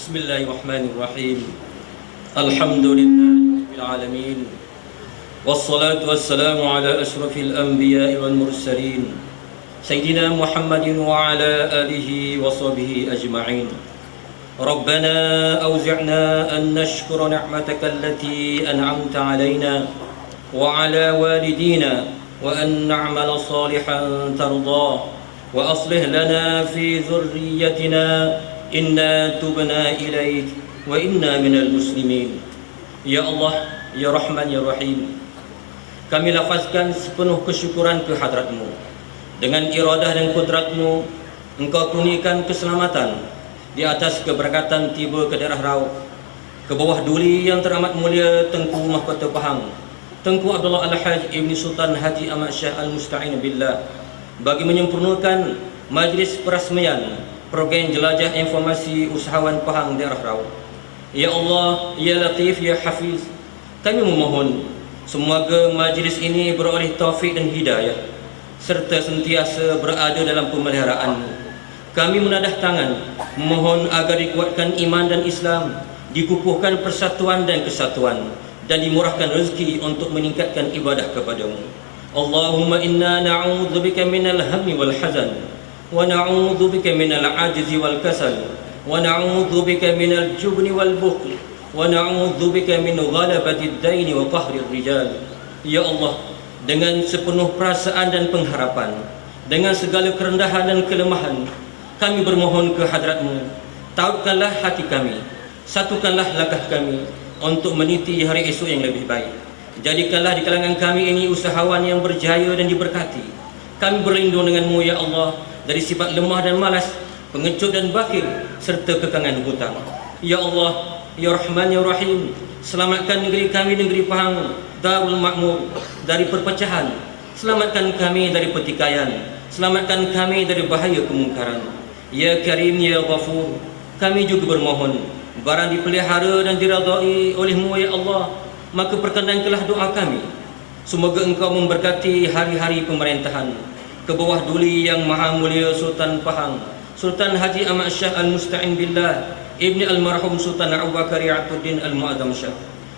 Bismillahirrahmanirrahim. Alhamdulillahi rabbil alamin. Wassalatu wassalamu ala asyrafil anbiya'i wal mursalin. Sayyidina Muhammadin wa ala alihi wa sahbihi ajma'in. Rabbana awzi'na an nashkura ni'mataka allati an'amta 'alaina wa 'ala walidina wa an na'mala salihan tardah wa aslih lana fi dhurriyyatina inna tubna ilaik wa inna minal muslimin. Ya Allah, Ya Rahman, Ya Rahim, kami lafazkan sepenuh kesyukuran ke hadratmu. Dengan iradah dan kudratmu, Engkau kurniakan keselamatan di atas keberkatan tiba ke daerah Rauk, ke bawah duli yang teramat mulia Tengku Mahkota Pahang, Tengku Abdullah Al-Haj Ibni Sultan Haji Ahmad Shah Al-Musta'in Billah, bagi menyempurnakan majlis perasmian program jelajah informasi usahawan Pahang daerah Rauk. Ya Allah, Ya Latif, Ya Hafiz, kami memohon semoga majlis ini beroleh taufik dan hidayah serta sentiasa berada dalam pemeliharaan-Mu. Kami menadah tangan memohon agar dikuatkan iman dan Islam, dikukuhkan persatuan dan kesatuan, dan dimurahkan rezeki untuk meningkatkan ibadah kepada-Mu. Allahumma inna na'udzubika minal hammi wal hazan, wa na'udzu bika minal ajzi wal kasal, wa na'udzu bika minal jubni wal bukhl, wa na'udzu bika min ghalabatid daini wa qahrir rijal. Ya Allah, dengan sepenuh perasaan dan pengharapan, dengan segala kerendahan dan kelemahan, kami bermohon ke hadrat-Mu, tautkanlah hati kami, satukanlah langkah kami untuk meniti hari esok yang lebih baik. Jadikanlah di kalangan kami ini usahawan yang berjaya dan diberkati. Kami berlindung dengan-Mu, Ya Allah, dari sifat lemah dan malas, pengecut dan bakhil, serta kekangan hutang. Ya Allah, Ya Rahman, Ya Rahim, selamatkan negeri kami, negeri Pahang, Darul Makmur, dari perpecahan. Selamatkan kami dari pertikaian. Selamatkan kami dari bahaya kemungkaran. Ya Karim, Ya Ghafur, kami juga bermohon, barang dipelihara dan diradai oleh-Mu, Ya Allah, maka perkenankanlah doa kami. Semoga Engkau memberkati hari-hari pemerintahan ke bawah duli yang maha mulia Sultan Pahang, Sultan Haji Ahmad Shah Al-Musta'in Billah, Ibni Almarhum Sultan Abu Bakar Ya'tuddin Al-Mu'adzam Shah,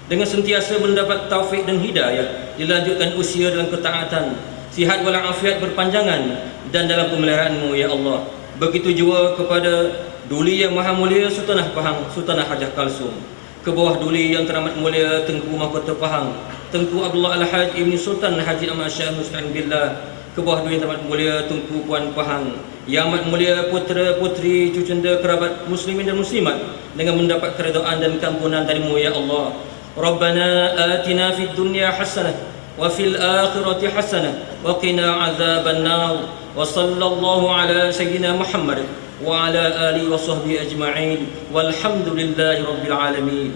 dengan sentiasa mendapat taufik dan hidayah, dilanjutkan usia dalam ketaatan, sihat walafiat berpanjangan dan dalam pemeliharaan-Mu, Ya Allah. Begitu juga kepada duli yang maha mulia Sultanah Pahang, Sultanah Hajah Kalsum, ke bawah duli yang teramat mulia Tengku Mahkota Pahang, Tengku Abdullah Al-Haj Ibni Sultan Haji Ahmad Shah Al-Musta'in Billah, ke bawah duli yang teramat mulia Tengku Puan Pahang, yang amat mulia putera-putri cucunda kerabat muslimin dan muslimat, dengan mendapat keredaan dan keampunan dari-Mu, Ya Allah. Rabbana atina fid dunya hasanah wa fil akhirati hasanah wa qina azaban nar, wa sallallahu ala sayyidina Muhammad wa ala alihi wa sahbihi ajma'in, walhamdulillahi rabbil alamin.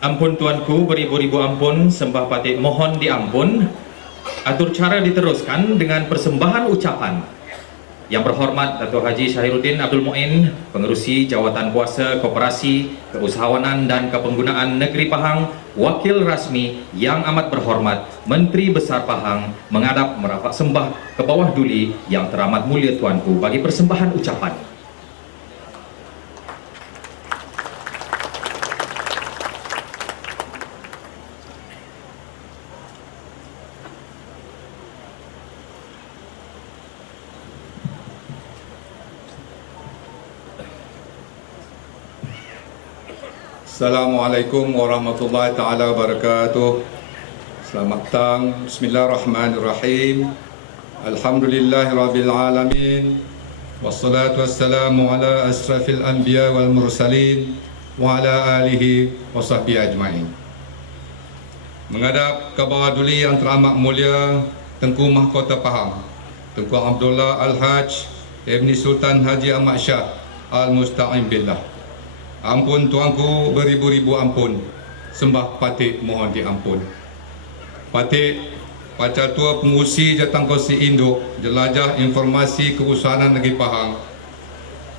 Ampun tuanku, beribu-ribu ampun, sembah patik mohon diampun. Atur cara diteruskan dengan persembahan ucapan. Yang berhormat Datuk Haji Syahiruddin Abdul Mu'in, Pengerusi Jawatan Kuasa Koperasi, Keusahawanan dan Kepenggunaan Negeri Pahang, Wakil Rasmi yang amat berhormat Menteri Besar Pahang, menghadap merafak sembah ke bawah duli yang teramat mulia tuanku bagi persembahan ucapan. Assalamualaikum warahmatullahi taala wabarakatuh. Selamat datang. Bismillahirrahmanirrahim. Alhamdulillahirabbil alamin. Wassalatu wassalamu ala asrafil anbiya wal mursalin wa ala alihi wa sahbihi ajma'in. Menghadap ke bawah duli yang teramat mulia Tengku Mahkota Pahang, Tengku Abdullah Al-Haj Ibni Sultan Haji Ahmad Shah Al-Musta'in Billah. Ampun tuanku, beribu-ribu ampun, sembah patik mohon diampun. Patik Pacar Tua Pengurusi Jatangkusi Induk Jelajah Informasi Keusahanan Negeri Pahang,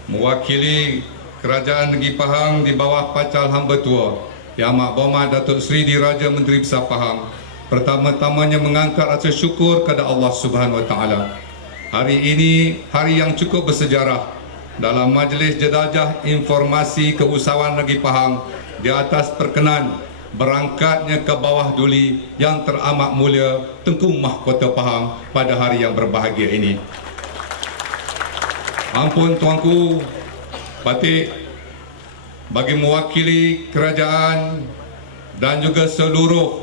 mewakili Kerajaan Negeri Pahang di bawah Pacar Hamba Tua Yang Amat Berhormat Datuk Seri Diraja Menteri Besar Pahang pertama-tamanya mengangkat rasa syukur kepada Allah Subhanahu Wa Taala. Hari ini hari yang cukup bersejarah dalam Majlis Jenajah Informasi Keusahawan Negeri Pahang di atas perkenan berangkatnya ke bawah duli yang teramat mulia Tengku Mahkota Pahang pada hari yang berbahagia ini. Ampun tuanku, batik bagi mewakili kerajaan dan juga seluruh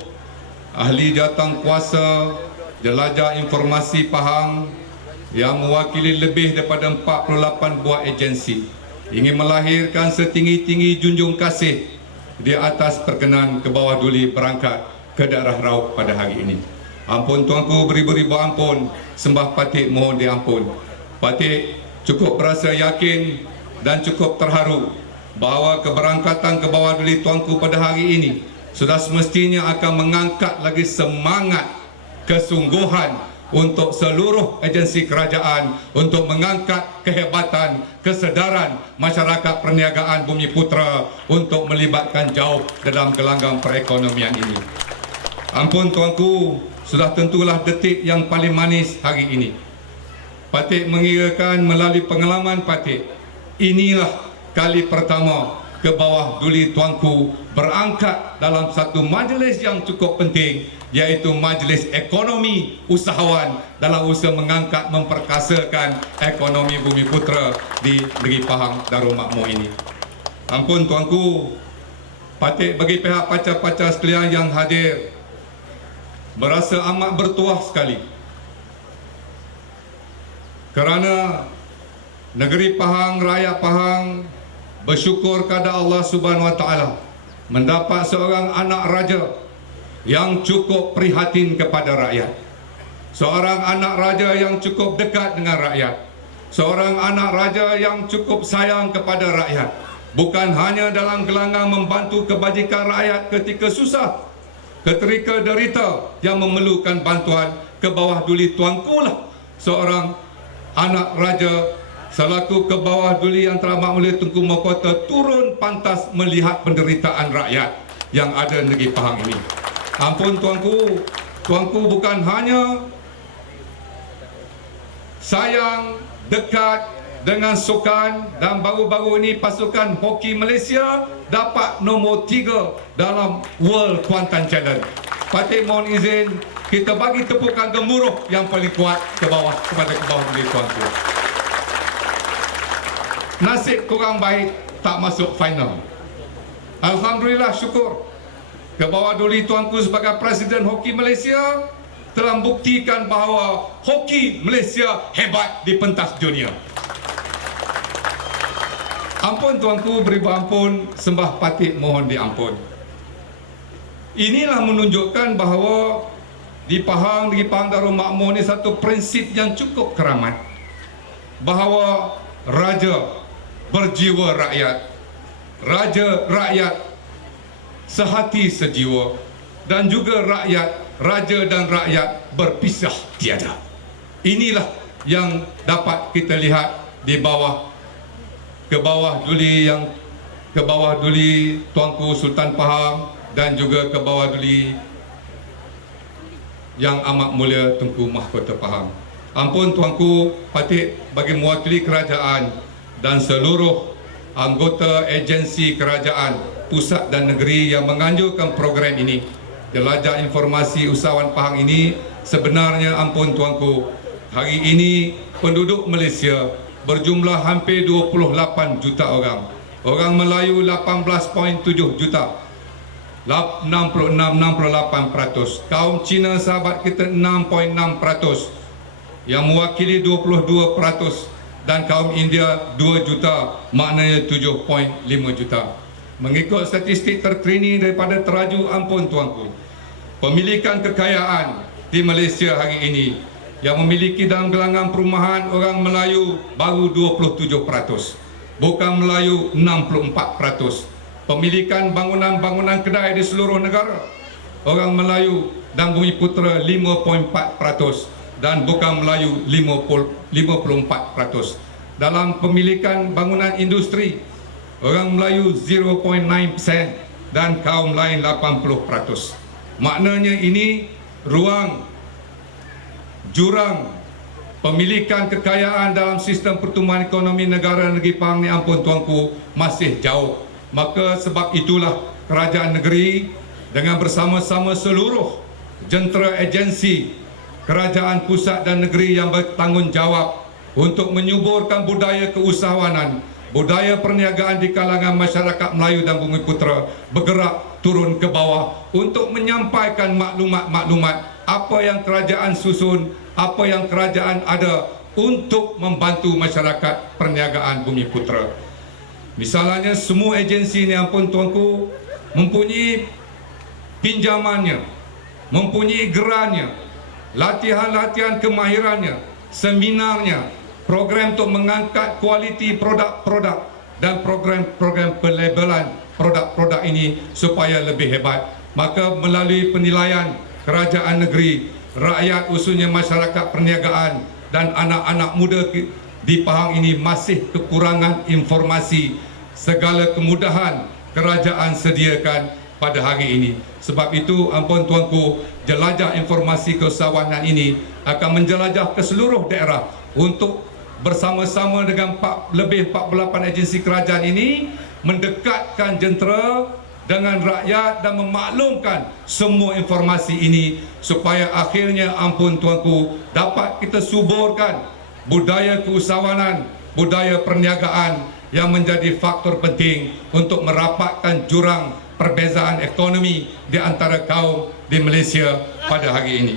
ahli jawatan kuasa Jelajah Informasi Pahang yang mewakili lebih daripada 48 buah agensi ingin melahirkan setinggi-tinggi junjung kasih di atas perkenan ke bawah duli berangkat ke daerah Raub pada hari ini. Ampun tuanku, beribu-ribu ampun, sembah patik mohon diampun. Patik cukup berasa yakin dan cukup terharu bahawa keberangkatan ke bawah duli tuanku pada hari ini sudah semestinya akan mengangkat lagi semangat kesungguhan untuk seluruh agensi kerajaan untuk mengangkat kehebatan, kesedaran masyarakat perniagaan Bumiputera untuk melibatkan jauh dalam gelanggang perekonomian ini. Ampun tuanku, sudah tentulah detik yang paling manis hari ini. Patik mengirakan melalui pengalaman Patik, inilah kali pertama ke bawah duli tuanku berangkat dalam satu majlis yang cukup penting, iaitu Majlis Ekonomi Usahawan dalam usaha mengangkat memperkasakan ekonomi Bumiputera di Negeri Pahang Darul Makmur ini. Ampun tuanku, Patik bagi pihak pacar-pacar sekalian yang hadir berasa amat bertuah sekali kerana negeri Pahang, rakyat Pahang bersyukur kepada Allah Subhanahu Wa Taala mendapat seorang anak raja yang cukup prihatin kepada rakyat, seorang anak raja yang cukup dekat dengan rakyat, seorang anak raja yang cukup sayang kepada rakyat, bukan hanya dalam gelanggang membantu kebajikan rakyat ketika susah, ketika derita yang memerlukan bantuan. Ke bawah duli tuankulah seorang anak raja selaku ke bawah duli yang teramat mulia Tengku Mahkota turun pantas melihat penderitaan rakyat yang ada di negeri Pahang ini. Ampun tuanku, tuanku bukan hanya sayang, dekat dengan sukan, dan baru-baru ini pasukan hoki Malaysia dapat nombor 3 dalam World Kuantan Challenge. Patik mohon izin kita bagi tepukan gemuruh yang paling kuat ke bawah kepada ke bawah duli tuanku. Nasib kurang baik tak masuk final. Alhamdulillah, syukur ke bawah duli tuanku sebagai Presiden Hoki Malaysia telah membuktikan bahawa hoki Malaysia hebat di pentas dunia. Ampun tuanku, beribu ampun, sembah Patik mohon diampun. Inilah menunjukkan bahawa di Pahang, di Pahang Darul Makmur ini satu prinsip yang cukup keramat, bahawa raja berjiwa rakyat, raja rakyat sehati sejiwa, dan juga rakyat, raja dan rakyat berpisah tiada. Inilah yang dapat kita lihat di bawah ke bawah duli yang ke bawah duli tuanku Sultan Pahang dan juga ke bawah duli yang amat mulia Tengku Mahkota Pahang. Ampun tuanku, Patik bagi mewakili kerajaan dan seluruh anggota agensi kerajaan pusat dan negeri yang menganjurkan program ini, Jelajah Informasi Usahawan Pahang ini, sebenarnya ampun tuanku, hari ini penduduk Malaysia berjumlah hampir 28 juta orang. Orang Melayu 18.7 juta, 66-68%. Kaum Cina sahabat kita 6.6%, yang mewakili 22%. Dan kaum India 2 juta, maknanya 7.5 juta. Mengikut statistik terkini daripada Teraju, ampun tuanku, pemilikan kekayaan di Malaysia hari ini yang memiliki dalam gelanggang perumahan orang Melayu baru 27%, bukan Melayu 64%. Pemilikan bangunan-bangunan kedai di seluruh negara orang Melayu dan Bumiputera 5.4%. Dan bukan Melayu 54%. Dalam pemilikan bangunan industri, orang Melayu 0.9%, dan kaum lain 80%. Maknanya ini ruang jurang pemilikan kekayaan dalam sistem pertumbuhan ekonomi negara negeri Pahang ni ampun tuanku masih jauh. Maka sebab itulah kerajaan negeri dengan bersama-sama seluruh jentera agensi kerajaan pusat dan negeri yang bertanggungjawab untuk menyuburkan budaya keusahawanan, budaya perniagaan di kalangan masyarakat Melayu dan Bumiputera bergerak turun ke bawah untuk menyampaikan maklumat-maklumat apa yang kerajaan susun, apa yang kerajaan ada untuk membantu masyarakat perniagaan Bumiputera. Misalnya semua agensi ini ampun tuanku mempunyai pinjamannya, mempunyai gerannya, latihan-latihan kemahirannya, seminarnya, program untuk mengangkat kualiti produk-produk dan program-program pelabelan produk-produk ini supaya lebih hebat. Maka melalui penilaian kerajaan negeri, rakyat khususnya masyarakat perniagaan dan anak-anak muda di Pahang ini masih kekurangan informasi. Segala kemudahan kerajaan sediakan pada hari ini. Sebab itu ampun tuanku, jelajah informasi keusahawanan ini akan menjelajah ke seluruh daerah untuk bersama-sama dengan lebih 48 agensi kerajaan ini mendekatkan jentera dengan rakyat dan memaklumkan semua informasi ini supaya akhirnya ampun tuanku dapat kita suburkan budaya keusahawanan, budaya perniagaan yang menjadi faktor penting untuk merapatkan jurang perbezaan ekonomi di antara kaum di Malaysia pada hari ini.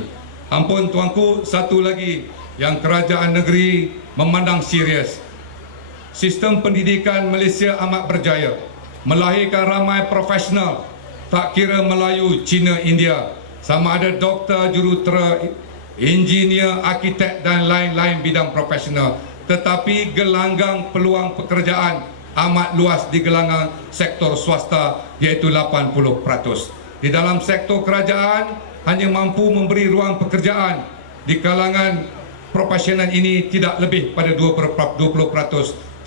Ampun tuanku, satu lagi yang kerajaan negeri memandang serius. Sistem pendidikan Malaysia amat berjaya, melahirkan ramai profesional, tak kira Melayu, Cina, India, sama ada doktor, jurutera, engineer, arkitek dan lain-lain bidang profesional. Tetapi gelanggang peluang pekerjaan amat luas di gelanggang sektor swasta, iaitu 80%. Di dalam sektor kerajaan hanya mampu memberi ruang pekerjaan di kalangan profesional ini tidak lebih pada 20%,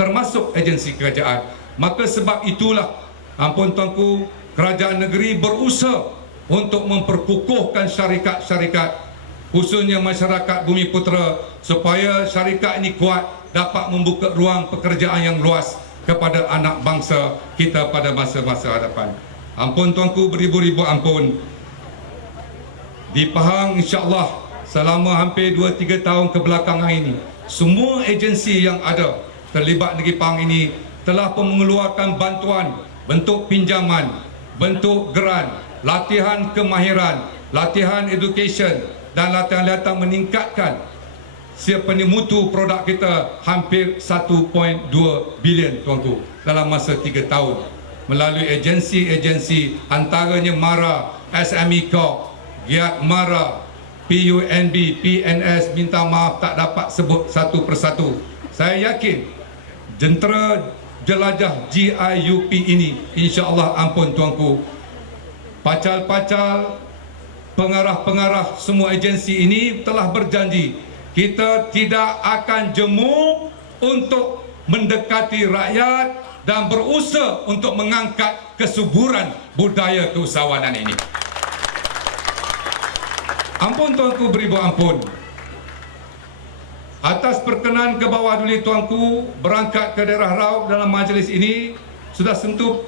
termasuk agensi kerajaan. Maka sebab itulah ampun tuanku, kerajaan negeri berusaha untuk memperkukuhkan syarikat-syarikat khususnya masyarakat Bumiputera supaya syarikat ini kuat, dapat membuka ruang pekerjaan yang luas kepada anak bangsa kita pada masa-masa hadapan. Ampun tuanku, beribu-ribu ampun. Di Pahang insya-Allah selama hampir 2-3 tahun kebelakangan ini, semua agensi yang ada terlibat negeri Pahang ini telah mengeluarkan bantuan bentuk pinjaman, bentuk geran, latihan kemahiran, latihan education dan latihan-latihan meningkatkan mutu produk kita hampir 1.2 bilion tuanku dalam masa 3 tahun melalui agensi-agensi antaranya MARA, SME Corp, Giat MARA, PUNB, PNS. Minta maaf tak dapat sebut satu persatu. Saya yakin jentera jelajah GIUP ini insya-Allah ampun tuanku, pacal-pacal pengarah-pengarah semua agensi ini telah berjanji kita tidak akan jemu untuk mendekati rakyat dan berusaha untuk mengangkat kesuburan budaya keusahawanan ini. Ampun tuanku, beribu ampun. Atas perkenan ke bawah dulu tuanku berangkat ke daerah Raub dalam majlis ini, sudah sentuh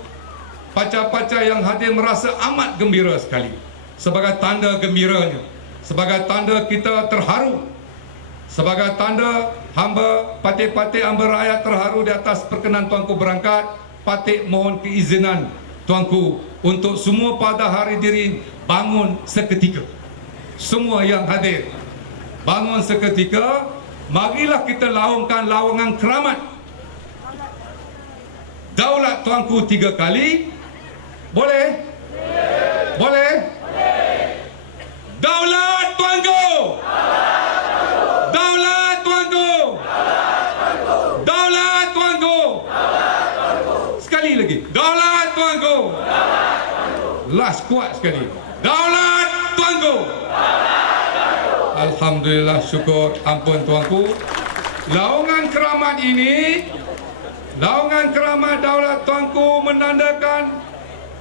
pacar-pacar yang hadir merasa amat gembira sekali. Sebagai tanda gembiranya, sebagai tanda kita terharu, sebagai tanda hamba patik-patik hamba rakyat terharu di atas perkenan tuanku berangkat, patik mohon keizinan tuanku untuk semua pada hari diri bangun seketika. Semua yang hadir bangun seketika, marilah kita laungkan lawangan keramat. Daulat tuanku 3 kali. Boleh? Boleh? Daulat tuanku! Daulat tuanku! Daulat tuanku! Sekali lagi. Daulat tuanku! Last kuat sekali. Daulat tuanku! Alhamdulillah, syukur, ampun tuanku. Laungan keramat ini, laungan keramat daulat tuanku menandakan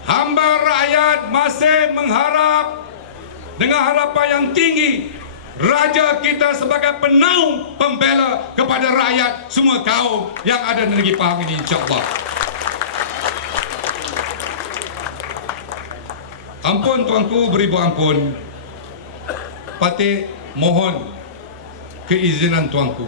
hamba rakyat masih mengharap dengan harapan yang tinggi Raja kita sebagai penaung pembela kepada rakyat semua kaum yang ada di negeri Pahang ini, insya-Allah. Ampun tuanku beribu ampun, Patik mohon keizinan tuanku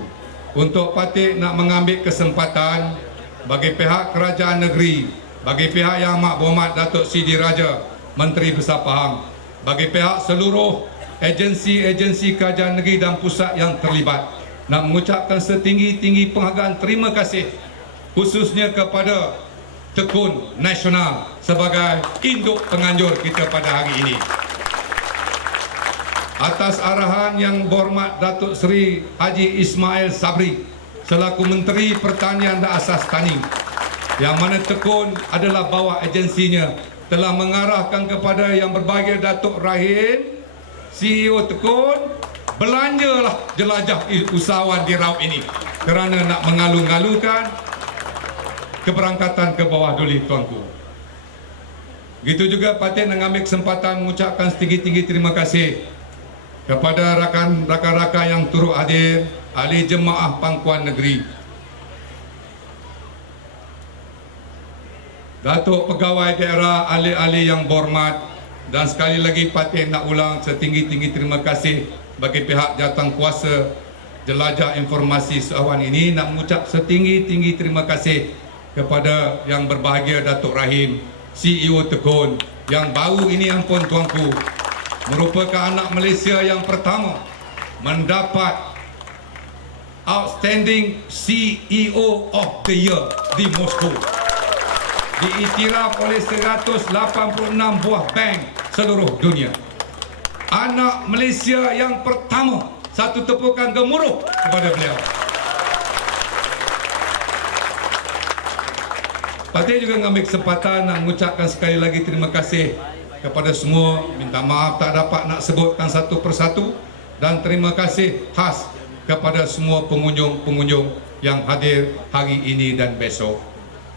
untuk Patik nak mengambil kesempatan bagi pihak kerajaan negeri, bagi pihak Yang Amat Berhormat Datuk Sidi Raja Menteri Besar Pahang, bagi pihak seluruh agensi-agensi kerajaan negeri dan pusat yang terlibat, nak mengucapkan setinggi-tinggi penghargaan terima kasih khususnya kepada Tekun Nasional sebagai induk penganjur kita pada hari ini. Atas arahan Yang Berhormat Datuk Seri Haji Ismail Sabri selaku Menteri Pertanian dan Asas Tani, yang mana Tekun adalah bawah agensinya, telah mengarahkan kepada Yang Berbahagia Datuk Rahim, CEO Tekun, belanjalah jelajah usahawan di Raub ini kerana nak mengalu-ngalukan keberangkatan ke bawah duli tuanku. Gitu juga Patik nak ambil kesempatan mengucapkan setinggi-tinggi terima kasih kepada rakan-rakan yang turut hadir, ahli jemaah pangkuan negeri, Datuk Pegawai Daerah, ahli-ahli yang berhormat, dan sekali lagi Patik nak ulang setinggi-tinggi terima kasih bagi pihak jawatankuasa jelajah informasi usahawan ini, nak mengucap setinggi-tinggi terima kasih kepada Yang Berbahagia Datuk Rahim, CEO Tekun, yang baru ini ampun tuanku merupakan anak Malaysia yang pertama mendapat Outstanding CEO of the Year di Moskow, diiktiraf oleh 186 buah bank seluruh dunia. Anak Malaysia yang pertama, satu tepukan gemuruh kepada beliau. Patik juga mengambil kesempatan nak mengucapkan sekali lagi terima kasih kepada semua, minta maaf tak dapat nak sebutkan satu persatu, dan terima kasih khas kepada semua pengunjung-pengunjung yang hadir hari ini dan besok.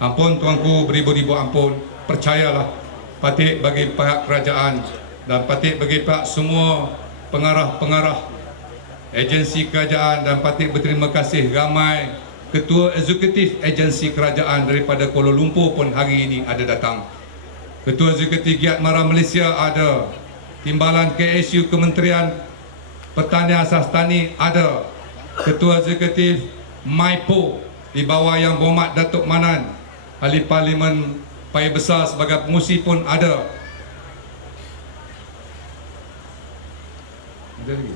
Ampun tuanku beribu-ribu ampun, percayalah Patik bagi pihak kerajaan dan Patik bagi pihak semua pengarah-pengarah agensi kerajaan, dan Patik berterima kasih ramai ketua eksekutif agensi kerajaan daripada Kuala Lumpur pun hari ini ada datang. Ketua Eksekutif Giat Mara Malaysia ada, Timbalan KSU Kementerian Pertanian Asas Tani ada, Ketua Eksekutif Maipo di bawah Yang Berhormat Datuk Manan, Ahli Parlimen Paya Besar sebagai pengurusi pun ada. Ada lagi?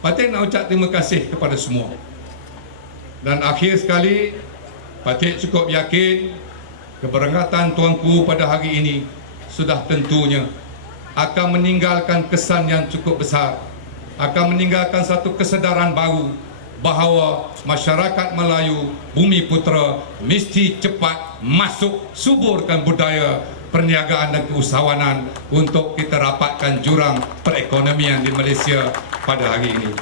Patik nak ucap terima kasih kepada semua. Dan akhir sekali, Patik cukup yakin keberangkatan tuanku pada hari ini sudah tentunya akan meninggalkan kesan yang cukup besar, akan meninggalkan satu kesedaran baru bahawa masyarakat Melayu Bumi Putera mesti cepat masuk suburkan budaya perniagaan dan keusahawanan untuk kita rapatkan jurang perekonomian di Malaysia pada hari ini.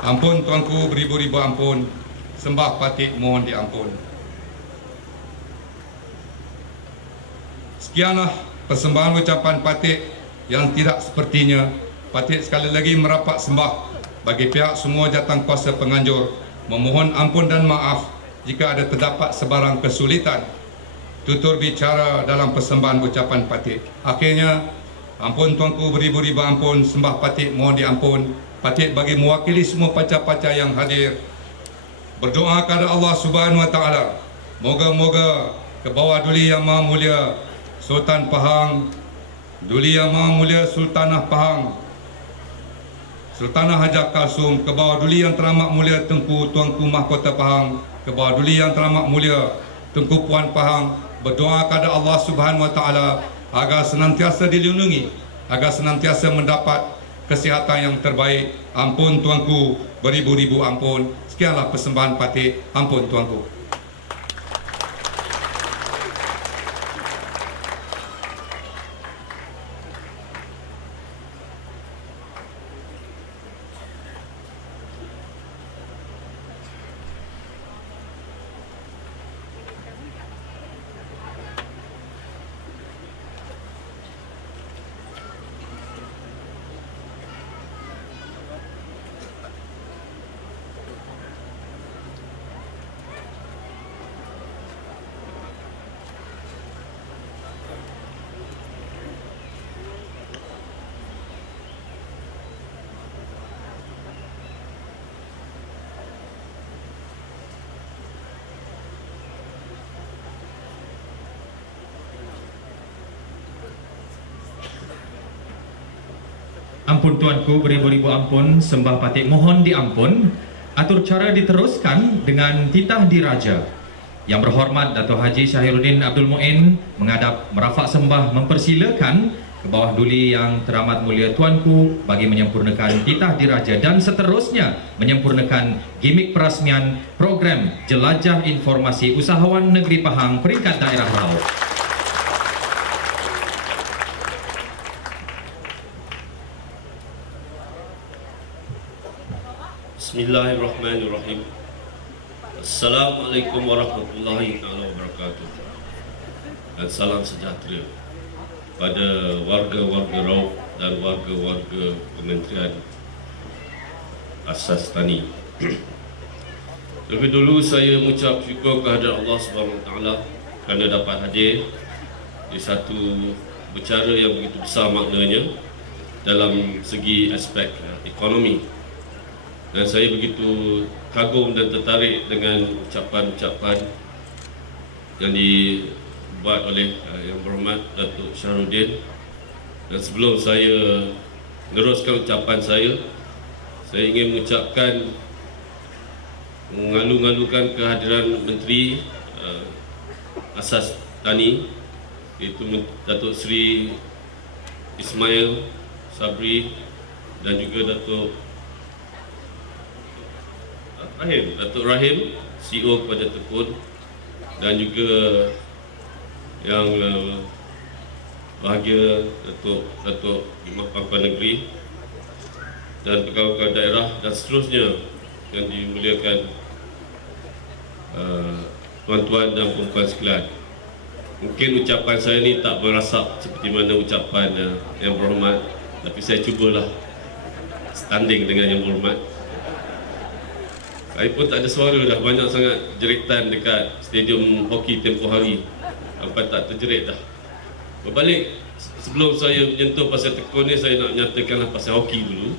Ampun tuanku beribu-ribu ampun, sembah Patik mohon diampun. Sekianlah persembahan ucapan Patik yang tidak sepertinya. Patik sekali lagi merapat sembah bagi pihak semua jawatankuasa penganjur, memohon ampun dan maaf jika ada terdapat sebarang kesulitan tutur bicara dalam persembahan ucapan Patik. Akhirnya, ampun tuanku beribu-ribu ampun, sembah Patik mohon diampun. Patik bagi mewakili semua pacar-pacar yang hadir berdoa kepada Allah Subhanahu Wa Taala, moga-moga ke bawah duli Yang Maha Mulia Sultan Pahang, duli Yang Maha Mulia Sultanah Pahang, Sultanah Hajar Kasum, ke bawah duli Yang Teramat Mulia Tengku Tuanku Mahkota Pahang, ke bawah duli Yang Teramat Mulia Tengku Puan Pahang, berdoa kepada Allah Subhanahu Wa Taala agar senantiasa dilindungi, agar senantiasa mendapat kesihatan yang terbaik. Ampun tuanku beribu-ribu ampun. Sekianlah persembahan Patik. Ampun tuanku. Ampun tuanku, beribu-ribu ampun, sembah patik mohon diampun. Atur cara diteruskan dengan titah diraja. Yang berhormat Dato' Haji Syahiruddin Abdul Muin menghadap merafak sembah mempersilakan ke bawah duli yang teramat mulia tuanku bagi menyempurnakan titah diraja dan seterusnya menyempurnakan gimik perasmian program Jelajah Informasi Usahawan Negeri Pahang peringkat daerah laut. Bismillahirrahmanirrahim. Assalamualaikum warahmatullahi wabarakatuh. Dan salam sejahtera pada warga-warga Raub dan warga-warga Kementerian Asas Tani. Lebih dulu saya mengucap syukur kehadirat Allah SWT kerana dapat hadir di satu bicara yang begitu besar maknanya dalam segi aspek ekonomi. Dan saya begitu kagum dan tertarik dengan ucapan-ucapan yang dibuat oleh Yang Berhormat Datuk Syahiruddin. Dan sebelum saya meneruskan ucapan saya ingin mengucapkan, mengalu-ngalukan kehadiran Menteri Asas Tani, iaitu Datuk Seri Ismail Sabri dan juga Datuk Rahim, CEO kepada Tekun, dan juga yang bahagia Datuk Imam Pangkuan Negeri dan pegawai daerah dan seterusnya yang dimuliakan tuan-tuan dan puan-puan sekalian. Mungkin ucapan saya ni tak berasap seperti mana ucapan Yang Berhormat, tapi saya cubalah standing dengan Yang Berhormat. Saya pun tak ada suara dah, banyak sangat jeritan dekat stadium hoki tempoh hari sampai tak terjerit dah. Berbalik, sebelum saya menyentuh pasal Tekun ni, saya nak menyatakanlah pasal hoki dulu.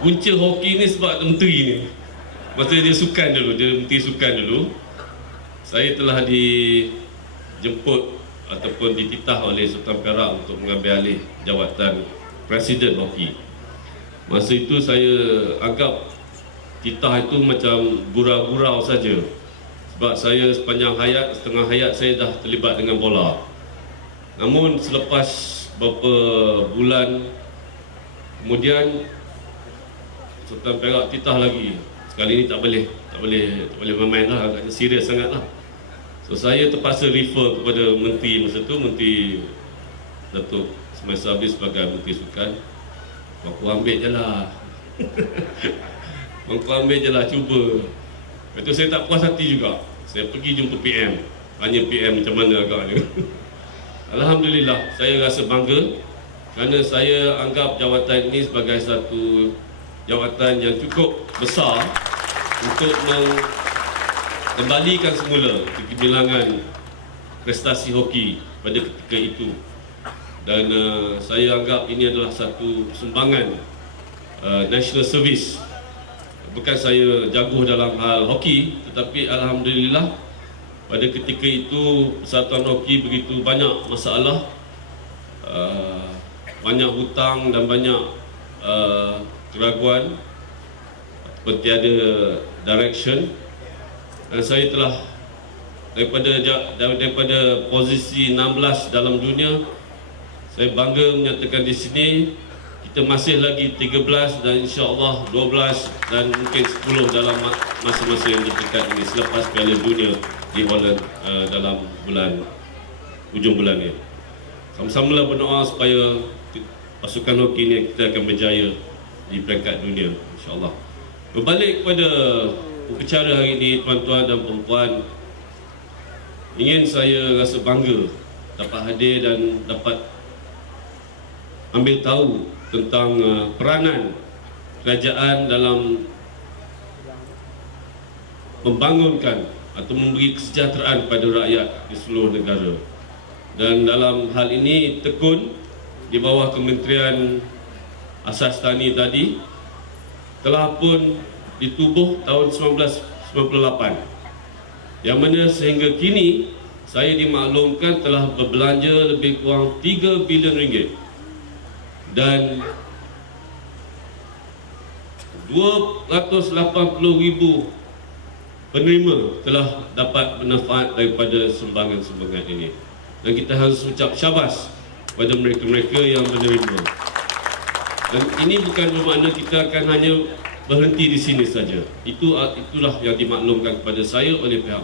Punca hoki ni sebab menteri ni, masa dia sukan dulu, dia menteri sukan dulu, saya telah dijemput ataupun dititah oleh Sultan Perak untuk mengambil alih jawatan Presiden Hoki. Masa itu saya anggap titah itu macam gurau-gurau saja, sebab saya sepanjang hayat, setengah hayat saya dah terlibat dengan bola. Namun selepas beberapa bulan kemudian Sultan Perak titah lagi. Sekali ni tak boleh main lah, agaknya serius sangat lah. So saya terpaksa refer kepada menteri masa tu, Menteri Datuk Ismail Sabri sebagai Menteri Sukan. Aku ambil je lah Aku ambil je lah, cuba. Lepas tu saya tak puas hati juga. Saya pergi jumpa PM, tanya PM macam mana agaknya. Alhamdulillah, saya rasa bangga kerana saya anggap jawatan ini sebagai satu jawatan yang cukup besar untuk mengembalikan semula kegemilangan prestasi hoki pada ketika itu. Dan saya anggap ini adalah satu sumbangan national service. Bukan saya jago dalam hal hoki, tetapi alhamdulillah pada ketika itu Persatuan Hoki begitu banyak masalah, banyak hutang dan banyak keraguan, tiada direction. Dan saya telah daripada posisi 16 dalam dunia, saya bangga menyatakan di sini kita masih lagi 13 dan insya-Allah 12 dan mungkin 10 dalam masa-masa yang terdekat ini selepas Piala Dunia di Holland dalam hujung bulan ini. Sama-samalah berdoa supaya pasukan hoki ini kita akan berjaya di peringkat dunia insya-Allah. Berbalik kepada upacara hari ini, tuan-tuan dan puan-puan, ingin saya rasa bangga dapat hadir dan dapat ambil tahu tentang peranan kerajaan dalam membangunkan atau memberi kesejahteraan kepada rakyat di seluruh negara. Dan dalam hal ini Tekun di bawah Kementerian Asas Tani tadi telah pun ditubuh tahun 1998, yang mana sehingga kini saya dimaklumkan telah berbelanja lebih kurang 3 bilion ringgit. Dan 280,000 penerima telah dapat manfaat daripada sumbangan-sumbangan ini. Dan kita harus ucap syabas pada mereka-mereka yang menerima. Dan ini bukan bermakna kita akan hanya berhenti di sini saja. Itulah yang dimaklumkan kepada saya oleh pihak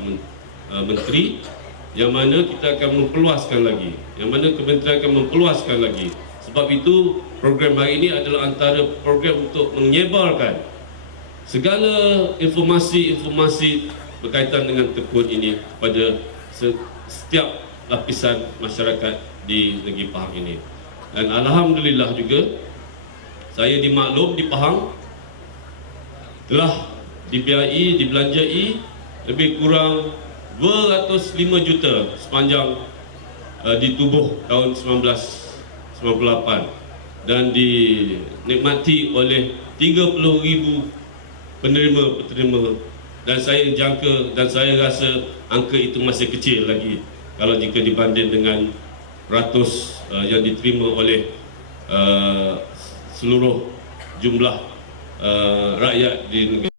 menteri, yang mana kita akan memperluaskan lagi, yang mana kementerian akan memperluaskan lagi. Sebab itu program hari ini adalah antara program untuk menyebarkan segala informasi-informasi berkaitan dengan tekun ini pada setiap lapisan masyarakat di negeri Pahang ini. Dan alhamdulillah juga saya dimaklum di Pahang telah dibelanjai lebih kurang 205 juta sepanjang ditubuh tahun 1998 dan dinikmati oleh 30,000 penerima, dan saya jangka dan saya rasa angka itu masih kecil lagi kalau jika dibanding dengan ratus yang diterima oleh seluruh jumlah rakyat di negeri.